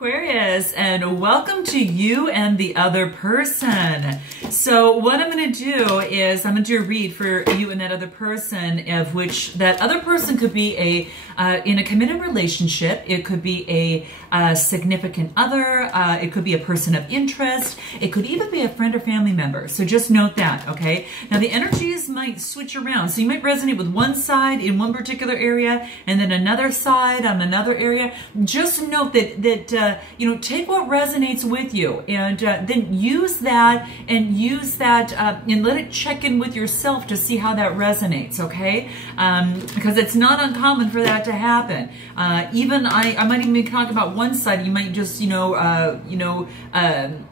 Aquarius, and welcome to you and the other person. So what I'm going to do is I'm going to do a read for you and that other person, of which that other person could be in a committed relationship. It could be a significant other. It could be a person of interest. It could even be a friend or family member. So just note that, okay? Now the energies might switch around. So you might resonate with one side in one particular area and then another side on another area. Just note that you know, take what resonates with you and then use that and let it check in with yourself to see how that resonates, okay? Because it's not uncommon for that to happen. Even I might even talk about one side. You might just,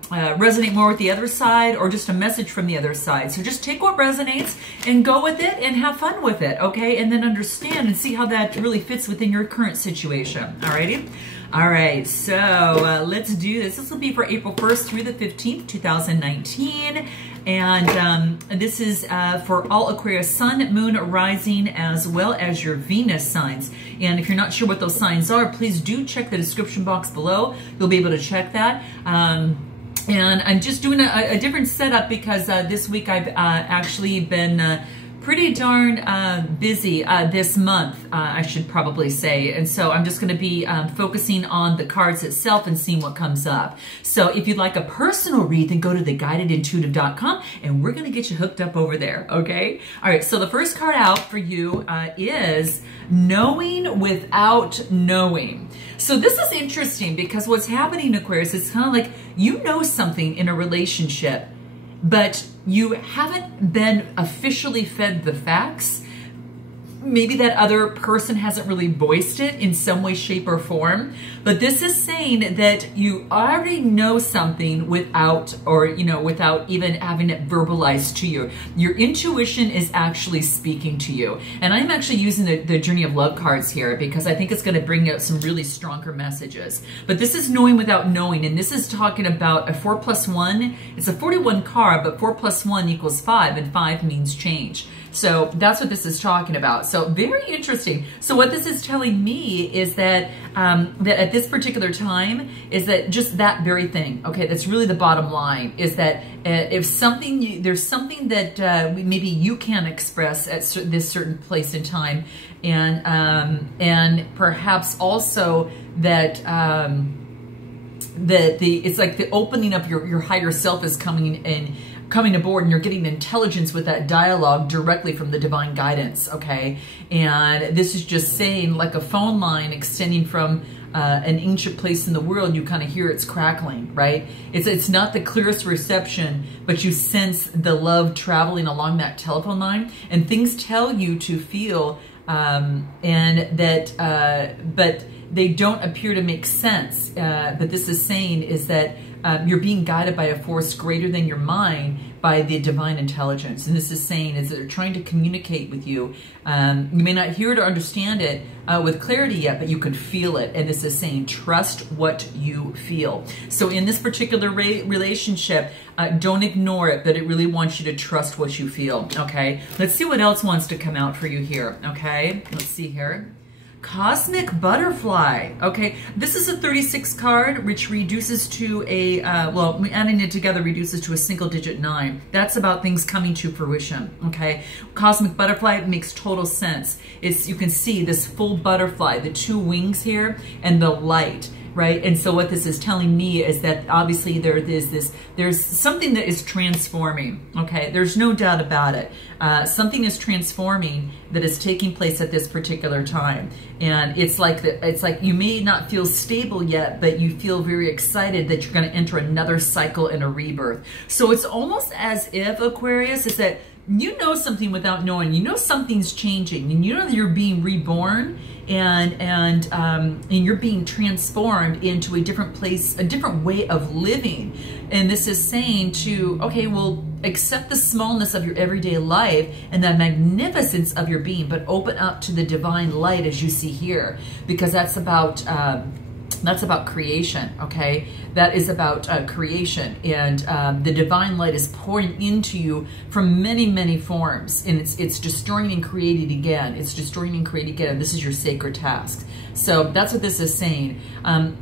resonate more with the other side, or just a message from the other side. So just take what resonates and go with it and have fun with it, okay? And then understand and see how that really fits within your current situation, alrighty? All right, so let's do this. This will be for April 1st through the 15th, 2019. And this is for all Aquarius Sun, Moon, Rising, as well as your Venus signs. And if you're not sure what those signs are, please do check the description box below. You'll be able to check that. And I'm just doing a different setup because this week I've actually been pretty darn busy this month, I should probably say. And so I'm just going to be focusing on the cards itself and seeing what comes up. So if you'd like a personal read, then go to theguidedintuitive.com and we're going to get you hooked up over there, okay? All right, so the first card out for you is Knowing Without Knowing. So this is interesting because what's happening, Aquarius, is kind of like you know something in a relationship, but you haven't been officially fed the facts. Maybe that other person hasn't really voiced it in some way, shape, or form. But this is saying that you already know something without even having it verbalized to you. Your intuition is actually speaking to you. And I'm actually using the Journey of Love cards here because I think it's going to bring out some really stronger messages. But this is Knowing Without Knowing. And this is talking about a 4+1. It's a 41 card, but 4+1 equals 5, and 5 means change. So that's what this is talking about. So very interesting. So what this is telling me is that that at this particular time is that just that very thing. Okay, that's really the bottom line. Is that if something there's something that maybe you can't express at this certain place in time, and perhaps also that it's like the opening of your higher self is coming aboard, and you're getting intelligence with that dialogue directly from the divine guidance, okay? And this is just saying, like a phone line extending from an ancient place in the world, you kind of hear it's crackling, right? It's not the clearest reception, but you sense the love traveling along that telephone line, and things tell you to feel, but they don't appear to make sense. But this is saying is that you're being guided by a force greater than your mind, by the divine intelligence. And this is saying is that they're trying to communicate with you. You may not hear it or understand it with clarity yet, but you could feel it. And this is saying, trust what you feel. So in this particular relationship, don't ignore it, but it really wants you to trust what you feel, okay? Let's see what else wants to come out for you here, okay? Let's see here. Cosmic Butterfly. Okay, this is a 36 card, which reduces to a, well, adding it together reduces to a single digit 9. That's about things coming to fruition, okay? Cosmic Butterfly makes total sense. You can see this full butterfly, the two wings here, and the light. Right, and so what this is telling me is that obviously there's something that is transforming. Okay, there's no doubt about it. Something is transforming that is taking place at this particular time, and it's like you may not feel stable yet, but you feel very excited that you're going to enter another cycle and a rebirth. So it's almost as if, Aquarius, is that you know something without knowing. You know something's changing, and you know that you're being reborn, and you're being transformed into a different place, a different way of living. And this is saying to, okay, well, accept the smallness of your everyday life and the magnificence of your being, but open up to the divine light as you see here, because that's about That's about creation, okay? That is about creation, and the divine light is pouring into you from many, many forms, and it's destroying and creating again. It's destroying and creating again. This is your sacred task. So that's what this is saying.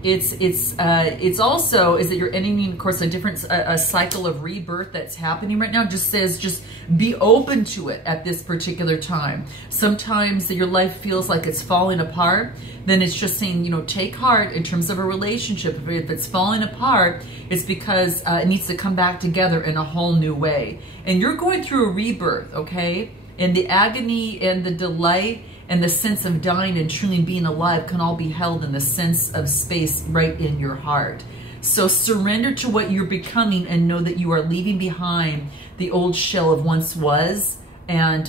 It's also is that you're ending, of course, a cycle of rebirth that's happening right now. Just says, just be open to it at this particular time. Sometimes that your life feels like it's falling apart. Then it's just saying, you know, take heart in terms of a relationship. If it's falling apart, it's because it needs to come back together in a whole new way. And you're going through a rebirth, okay? And the agony and the delight and the sense of dying and truly being alive can all be held in the sense of space right in your heart. So surrender to what you're becoming and know that you are leaving behind the old shell of once was. And,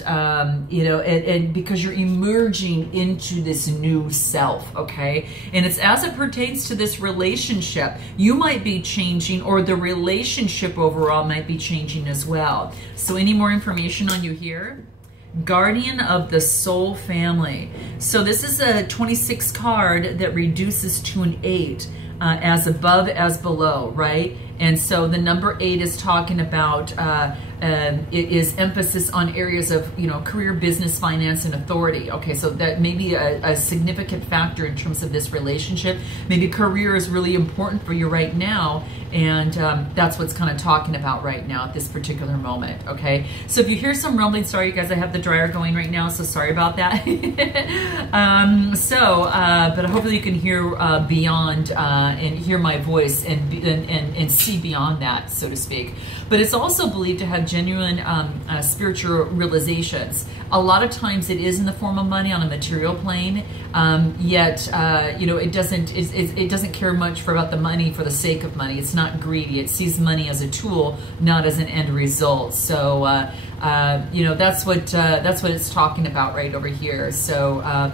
you know, and because you're emerging into this new self, okay? And it's as it pertains to this relationship, you might be changing, or the relationship overall might be changing as well. So any more information on you here? Guardian of the soul family. So this is a 26 card that reduces to an 8, as above as below, right? And so the number 8 is talking about it is emphasis on areas of, you know, career, business, finance, and authority. Okay, so that may be a significant factor in terms of this relationship. Maybe career is really important for you right now, and that's what's kind of talking about right now at this particular moment. Okay, so if you hear some rumbling, sorry you guys, I have the dryer going right now, so sorry about that. But hopefully you can hear beyond and hear my voice and see beyond that, so to speak. But it's also believed to have genuine spiritual realizations. A lot of times it is in the form of money on a material plane, yet you know, it doesn't care much about the money for the sake of money. It's not greedy. It sees money as a tool, not as an end result. So you know, that's what it's talking about right over here. So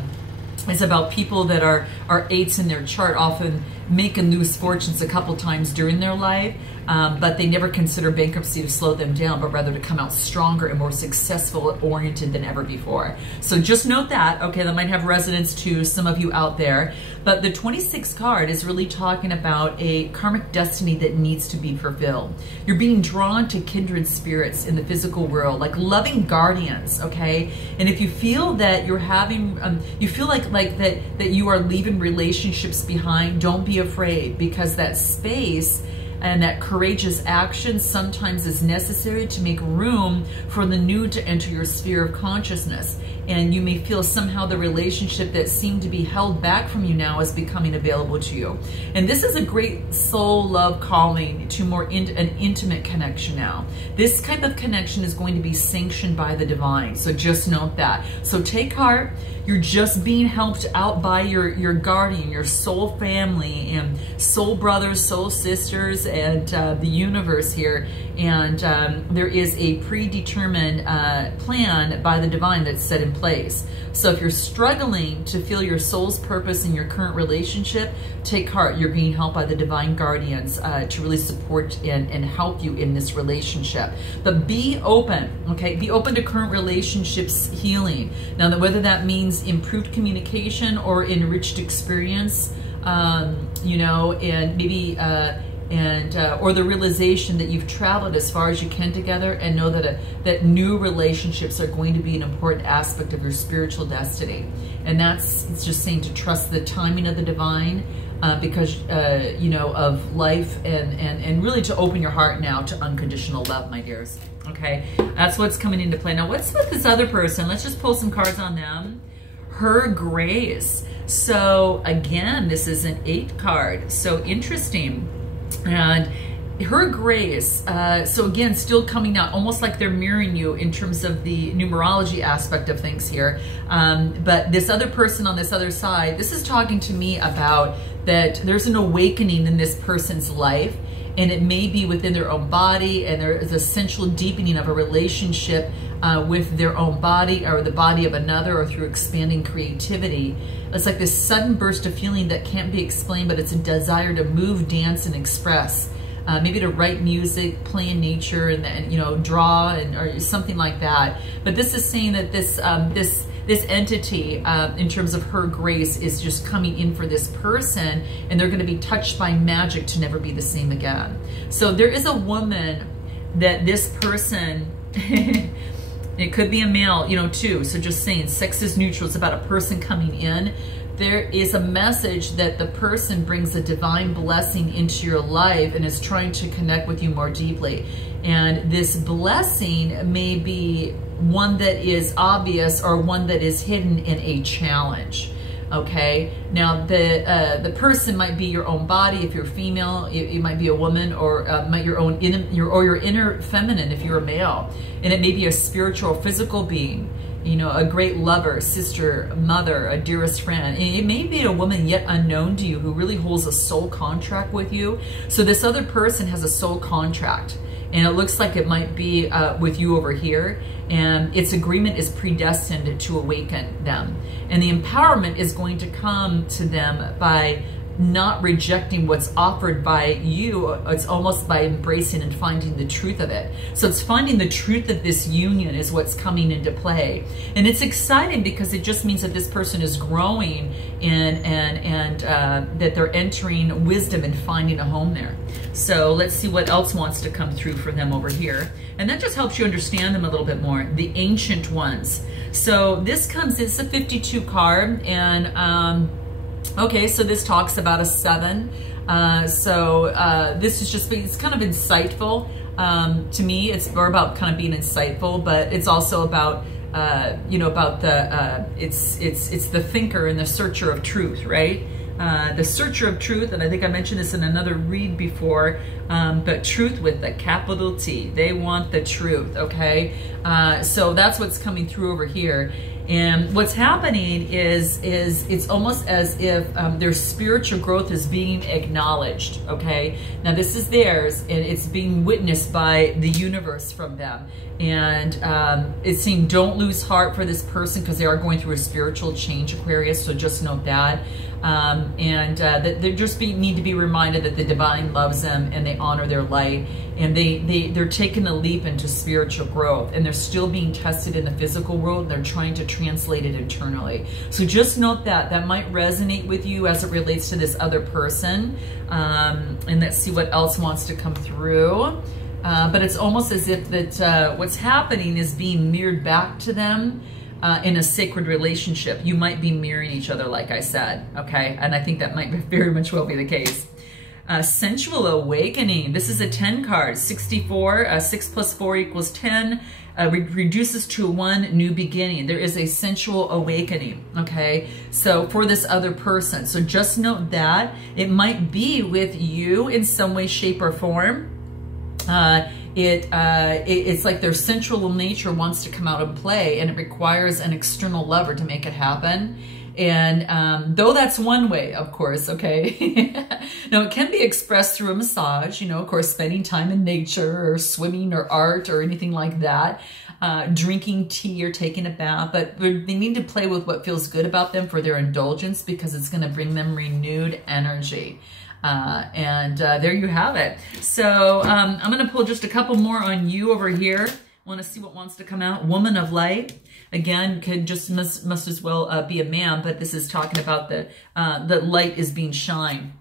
it's about people that are 8s in their chart, often make and lose fortunes a couple times during their life, but they never consider bankruptcy to slow them down, but rather to come out stronger and more successful oriented than ever before. So just note that, okay, that might have resonance to some of you out there. But the 26th card is really talking about a karmic destiny that needs to be fulfilled. You're being drawn to kindred spirits in the physical world, like loving guardians, okay? And if you feel that you're having, you feel like that you are leaving relationships behind, don't be afraid, because that space and that courageous action sometimes is necessary to make room for the new to enter your sphere of consciousness. And you may feel somehow the relationship that seemed to be held back from you now is becoming available to you. And this is a great soul love calling to more an intimate connection now. This type of connection is going to be sanctioned by the divine. So just note that. So take heart. You're just being helped out by your guardian, your soul family, and soul brothers, soul sisters, and the universe here. And there is a predetermined plan by the divine that's set in place. So if you're struggling to feel your soul's purpose in your current relationship, take heart. You're being helped by the divine guardians to really support and help you in this relationship. But be open, okay? Be open to current relationships healing. Now, whether that means improved communication or enriched experience, you know, and maybe or the realization that you've traveled as far as you can together, and know that that new relationships are going to be an important aspect of your spiritual destiny. And it's just saying to trust the timing of the divine, because you know, of life, and really to open your heart now to unconditional love, my dears. Okay, that's what's coming into play. Now, what's with this other person? Let's just pull some cards on them. Her Grace. So again, this is an 8 card. So interesting. And Her Grace, so again, still coming out almost like they're mirroring you in terms of the numerology aspect of things here. But this other person on this other side, this is talking to me about that there's an awakening in this person's life, and it may be within their own body, and there is a sensual deepening of a relationship with their own body or the body of another, or through expanding creativity. It's like this sudden burst of feeling that can't be explained, but it's a desire to move, dance, and express. Maybe to write music, play in nature, and you know, draw, or something like that. But this is saying that this entity, in terms of her grace, is just coming in for this person, and they're going to be touched by magic to never be the same again. So there is a woman that this person, it could be a male, you know, too. So just saying, sex is neutral. It's about a person coming in. There is a message that the person brings a divine blessing into your life and is trying to connect with you more deeply. And this blessing may be one that is obvious or one that is hidden in a challenge. Okay, now the person might be your own body if you're female. It might be a woman, or your inner feminine if you're a male, and it may be a spiritual, physical being. You know, a great lover, sister, mother, a dearest friend. And it may be a woman yet unknown to you who really holds a soul contract with you. So this other person has a soul contract, and it looks like it might be with you over here, and its agreement is predestined to awaken them. And the empowerment is going to come to them by not rejecting what's offered by you. It's almost by embracing and finding the truth of it. So it's finding the truth of this union is what's coming into play. And it's exciting because it just means that this person is growing and that they're entering wisdom and finding a home there. So let's see what else wants to come through for them over here. And that just helps you understand them a little bit more. The ancient ones. So this comes, it's a 52 card, and okay, so this talks about a 7. This is just, it's kind of insightful. To me, it's more about kind of being insightful, but it's also about, you know, about the, it's the thinker and the searcher of truth, right? The searcher of truth, and I think I mentioned this in another read before, but truth with a capital T. They want the truth, okay? So that's what's coming through over here. And what's happening is it's almost as if their spiritual growth is being acknowledged, okay? Now this is theirs, and it's being witnessed by the universe from them. And it's saying don't lose heart for this person because they are going through a spiritual change, Aquarius, so just note that. That they just need to be reminded that the divine loves them and they honor their light, and they're taking a leap into spiritual growth, and they're still being tested in the physical world, and they're trying to translate it internally. So just note that might resonate with you as it relates to this other person. And let's see what else wants to come through. But it's almost as if that what's happening is being mirrored back to them. In a sacred relationship. You might be mirroring each other, like I said, okay? And I think that might very much well be the case. Sensual Awakening. This is a 10 card. 64, 6 plus 4 equals 10. Reduces to 1, new beginning. There is a sensual awakening, okay? So for this other person. So just note that. It might be with you in some way, shape, or form. It's like their sensual nature wants to come out and play, and it requires an external lover to make it happen. And though that's one way, of course, okay? Now, it can be expressed through a massage, you know, of course, spending time in nature or swimming or art or anything like that. Drinking tea or taking a bath, but they need to play with what feels good about them for their indulgence, because it's going to bring them renewed energy. There you have it. So I'm going to pull just a couple more on you over here. Want to see what wants to come out. Woman of light. Again, could just must as well be a man, but this is talking about the light is being shined.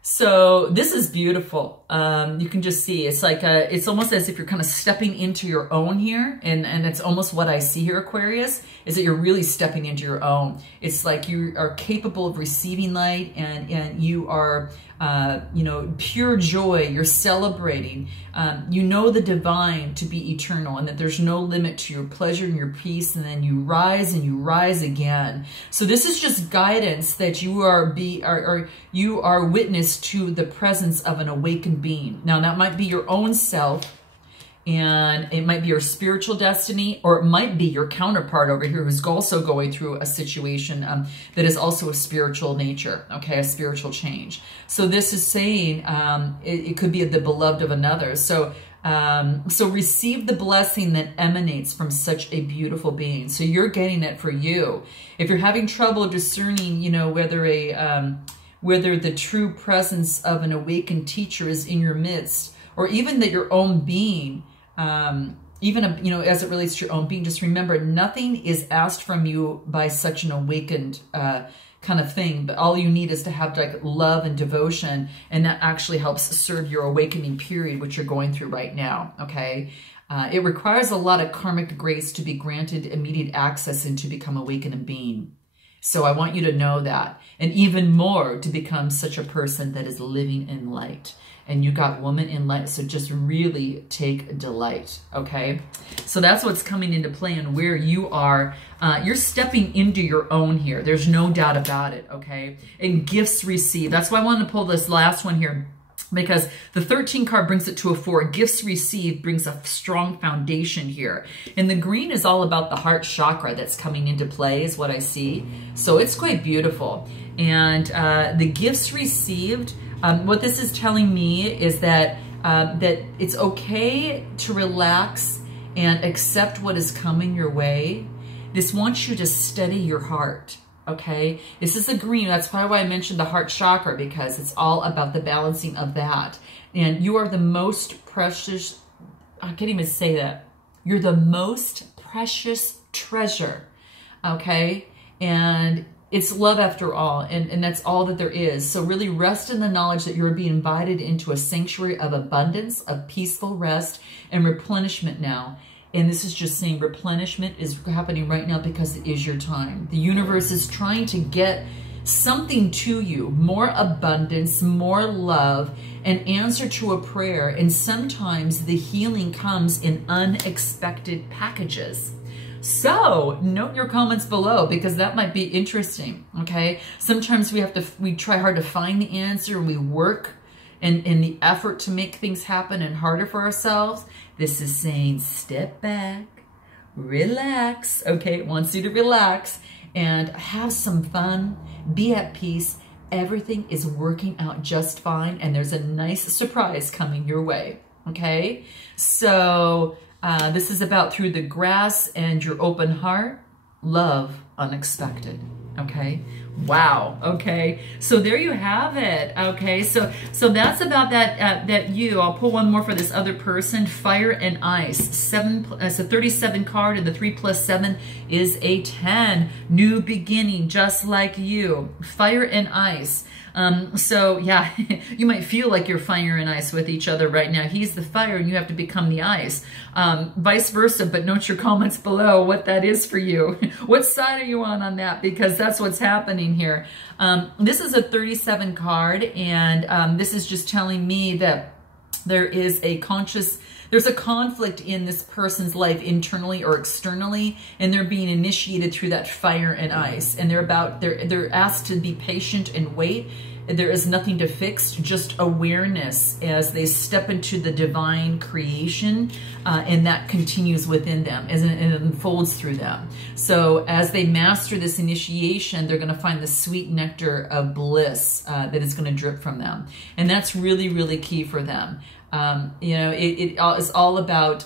So this is beautiful. You can just see it's like it's almost as if you're kind of stepping into your own here, and it's almost what I see here, Aquarius, is that you're really stepping into your own. It's like you are capable of receiving light, and you are you know, pure joy. You're celebrating. You know the divine to be eternal, and that there's no limit to your pleasure and your peace, and then you rise and you rise again. So this is just guidance that you are witness to the presence of an awakened being. Now that might be your own self, and it might be your spiritual destiny, or it might be your counterpart over here who's also going through a situation that is also a spiritual nature, okay, a spiritual change. So this is saying it could be the beloved of another. So receive the blessing that emanates from such a beautiful being. So you're getting it for you. If you're having trouble discerning, you know, whether the true presence of an awakened teacher is in your midst, or even that your own being even, you know, as it relates to your own being, just remember nothing is asked from you by such an awakened kind of thing, but all you need is to have like love and devotion, and that actually helps serve your awakening period, which you're going through right now, okay? It requires a lot of karmic grace to be granted immediate access and to become awakened in being. So I want you to know that, and even more to become such a person that is living in light. And you got woman in light, so just really take delight, okay? So that's what's coming into play and where you are. You're stepping into your own here. There's no doubt about it, okay? And gifts received. That's why I wanted to pull this last one here, because the 13 card brings it to a 4. Gifts received brings a strong foundation here. And the green is all about the heart chakra that's coming into play is what I see. So it's quite beautiful. And the gifts received, what this is telling me is that that it's okay to relax and accept what is coming your way. This wants you to steady your heart. Okay, this is the green. That's probably why I mentioned the heart chakra, because it's all about the balancing of that. And you are the most precious, I can't even say that. You're the most precious treasure, okay? And it's love after all, and that's all that there is. So really rest in the knowledge that you're being invited into a sanctuary of abundance, of peaceful rest, and replenishment now. And this is just saying replenishment is happening right now because it is your time. The universe is trying to get something to you, more abundance, more love, an answer to a prayer. And sometimes the healing comes in unexpected packages. So note your comments below, because that might be interesting, okay? Sometimes we try hard to find the answer, and we work in the effort to make things happen and harder for ourselves. This is saying step back, relax, okay? It wants you to relax and have some fun, be at peace. Everything is working out just fine, and there's a nice surprise coming your way, okay? So this is about through the grass and your open heart, love unexpected, okay? Wow, okay, so there you have it, okay, so that's about that, I'll pull one more for this other person, fire and ice, it's a 37 card, and the 3 + 7 is a 10, new beginning, just like you, fire and ice. So yeah, you might feel like you're fire and ice with each other right now. He's the fire and you have to become the ice. Vice versa, but note your comments below what that is for you. What side are you on that? Because that's what's happening here. This is a 37 card, and this is just telling me that there is a there's a conflict in this person's life internally or externally, and they're being initiated through that fire and ice. And they're asked to be patient and wait. There is nothing to fix, just awareness as they step into the divine creation, and that continues within them and it unfolds through them. So as they master this initiation, they're going to find the sweet nectar of bliss that is going to drip from them. And that's really, really key for them. You know, it's all about,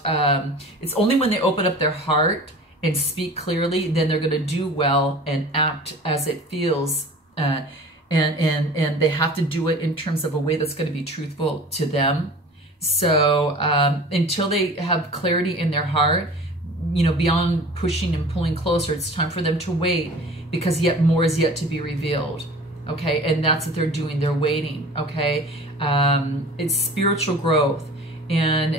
it's only when they open up their heart and speak clearly, then they're going to do well and act as it feels, and they have to do it in terms of a way that's going to be truthful to them. So until they have clarity in their heart, you know, beyond pushing and pulling closer, it's time for them to wait, because yet more is yet to be revealed. Okay, and that's what they're doing. They're waiting. Okay, it's spiritual growth, and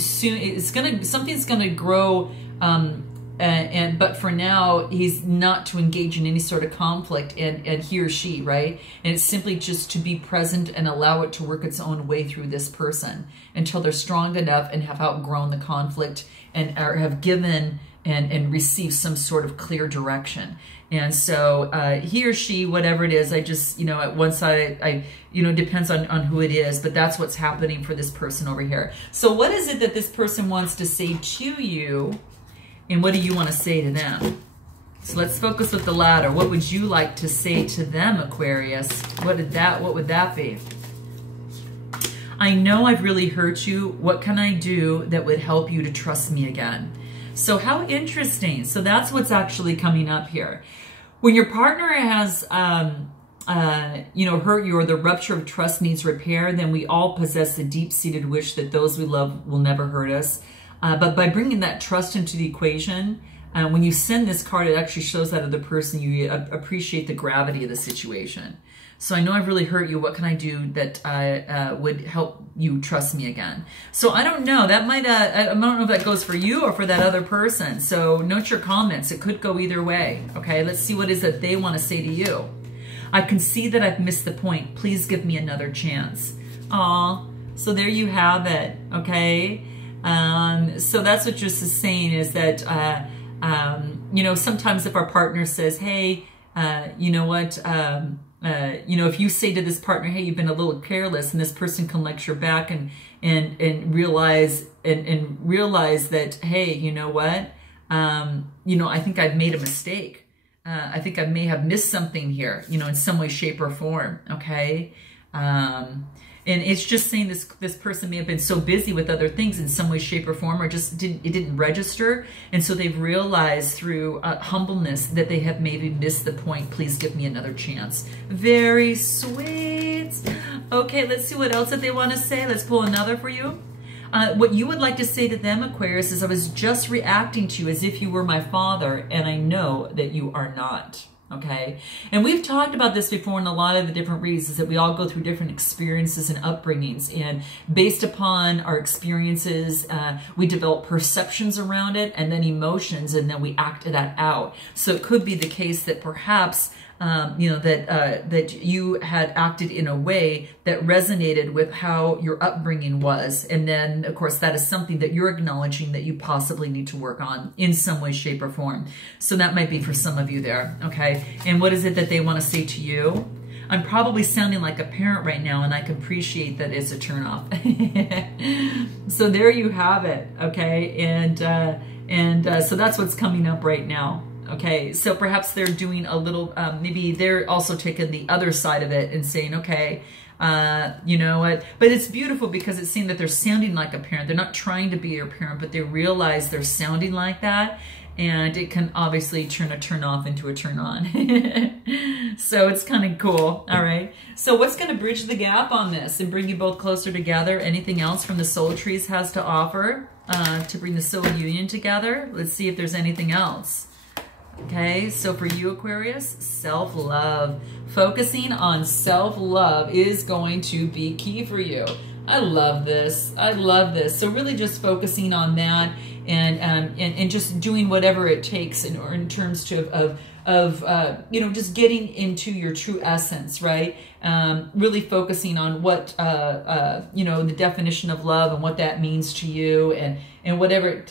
something's gonna grow. But for now, he's not to engage in any sort of conflict, and he or she, right? And it's simply just to be present and allow it to work its own way through this person until they're strong enough and have outgrown the conflict and have given and received some sort of clear direction. And so he or she, whatever it is, I just, you know, at one side, you know, depends on who it is, but that's what's happening for this person over here. So what is it that this person wants to say to you, and what do you want to say to them? So let's focus with the latter. What would you like to say to them, Aquarius? What would that be? I know I've really hurt you. What can I do that would help you to trust me again? So how interesting. So that's what's actually coming up here. When your partner has, you know, hurt you, or the rupture of trust needs repair, then we all possess the deep-seated wish that those we love will never hurt us. But by bringing that trust into the equation, when you send this card, it actually shows that other person, you appreciate the gravity of the situation. So I know I've really hurt you. What can I do that would help you trust me again? So I don't know. That might, I don't know if that goes for you or for that other person. So note your comments. It could go either way. Okay, let's see what it is that they want to say to you. I can see that I've missed the point. Please give me another chance. Aw, so there you have it. Okay, so that's what you're saying is that, you know, sometimes if our partner says, hey, you know what, you know, if you say to this partner, hey, you've been a little careless, and this person can lecture back and realize that, hey, you know what, you know, I think I've made a mistake. I think I may have missed something here, you know, in some way, shape, or form. Okay. And it's just saying this person may have been so busy with other things in some way, shape, or form, or just didn't register. And so they've realized through humbleness that they have maybe missed the point. Please give me another chance. Very sweet. Okay, let's see what else that they want to say. Let's pull another for you. What you would like to say to them, Aquarius, is I was just reacting to you as if you were my father, and I know that you are not. Okay, and we've talked about this before in a lot of the different reasons that we all go through different experiences and upbringings, and based upon our experiences, we develop perceptions around it and then emotions, and then we act that out. So it could be the case that perhaps you know, that you had acted in a way that resonated with how your upbringing was. And then, of course, that is something that you're acknowledging that you possibly need to work on in some way, shape, or form. So that might be for some of you there, okay? And what is it that they want to say to you? I'm probably sounding like a parent right now, and I can appreciate that it's a turnoff. So there you have it, okay? And so that's what's coming up right now. Okay, so perhaps they're doing a little, maybe they're also taking the other side of it and saying, okay, you know what? But it's beautiful because it's saying that they're sounding like a parent. They're not trying to be your parent, but they realize they're sounding like that. And it can obviously turn a turn off into a turn on. So it's kind of cool. All right. So what's going to bridge the gap on this and bring you both closer together? Anything else from the soul trees has to offer to bring the soul union together? Let's see if there's anything else. Okay, so for you, Aquarius, self-love. Focusing on self-love is going to be key for you. I love this. I love this. So really just focusing on that and just doing whatever it takes in terms of you know, just getting into your true essence, right? Really focusing on what, you know, the definition of love and what that means to you, and whatever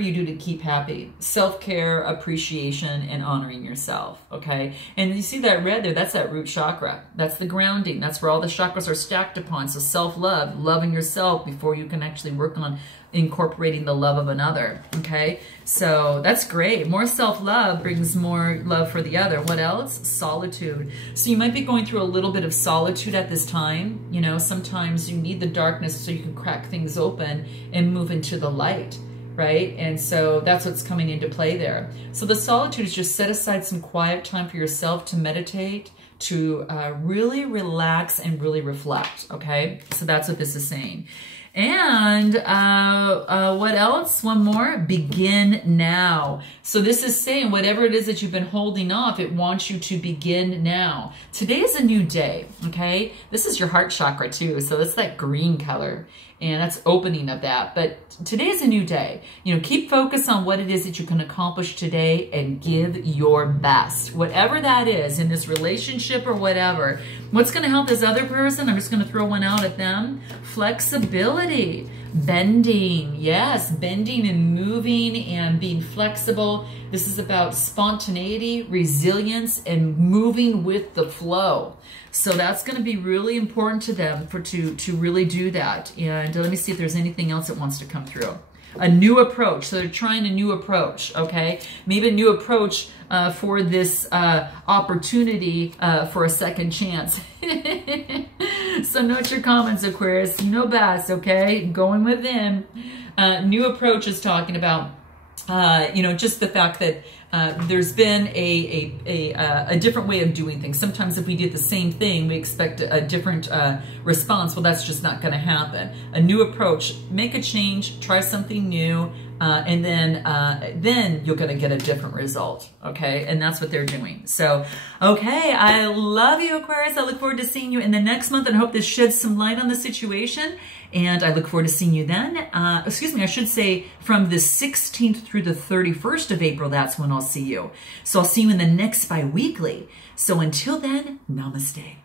you do to keep happy. Self-care, appreciation, and honoring yourself, okay? And you see that red there, that's that root chakra. That's the grounding. That's where all the chakras are stacked upon. So self-love, loving yourself before you can actually work on incorporating the love of another, okay? So that's great. More self-love brings more love for the other. What else? Solitude. So you might be going through a little bit of solitude at this time. You know, sometimes you need the darkness so you can crack things open and move into the light, right? And so that's what's coming into play there. So the solitude is just set aside some quiet time for yourself to meditate, to really relax and really reflect, okay? So that's what this is saying. And what else? One more. Begin now. So this is saying whatever it is that you've been holding off, it wants you to begin now. Today is a new day, okay? This is your heart chakra too, so it's that green color. And that's opening of that. But today is a new day. You know, keep focus on what it is that you can accomplish today and give your best. Whatever that is in this relationship or whatever. What's going to help this other person? I'm just going to throw one out at them. Flexibility. Bending. Yes, bending and moving and being flexible. This is about spontaneity, resilience, and moving with the flow. So that's going to be really important to them to really do that. And let me see if there's anything else that wants to come through. A new approach. So they're trying a new approach, okay? Maybe a new approach for this opportunity for a second chance. So note your comments, Aquarius. You know best, okay? Going within. New approach is talking about you know, just the fact that there's been a different way of doing things. Sometimes if we did the same thing, we expect a different response. Well, that's just not going to happen. A new approach, make a change, try something new, and then you're going to get a different result. Okay, and that's what they're doing. So, okay, I love you, Aquarius. I look forward to seeing you in the next month, and I hope this sheds some light on the situation. And I look forward to seeing you then. Excuse me, I should say from the 16th through the 31st of April, that's when I'll see you. So I'll see you in the next bi-weekly. So until then, namaste.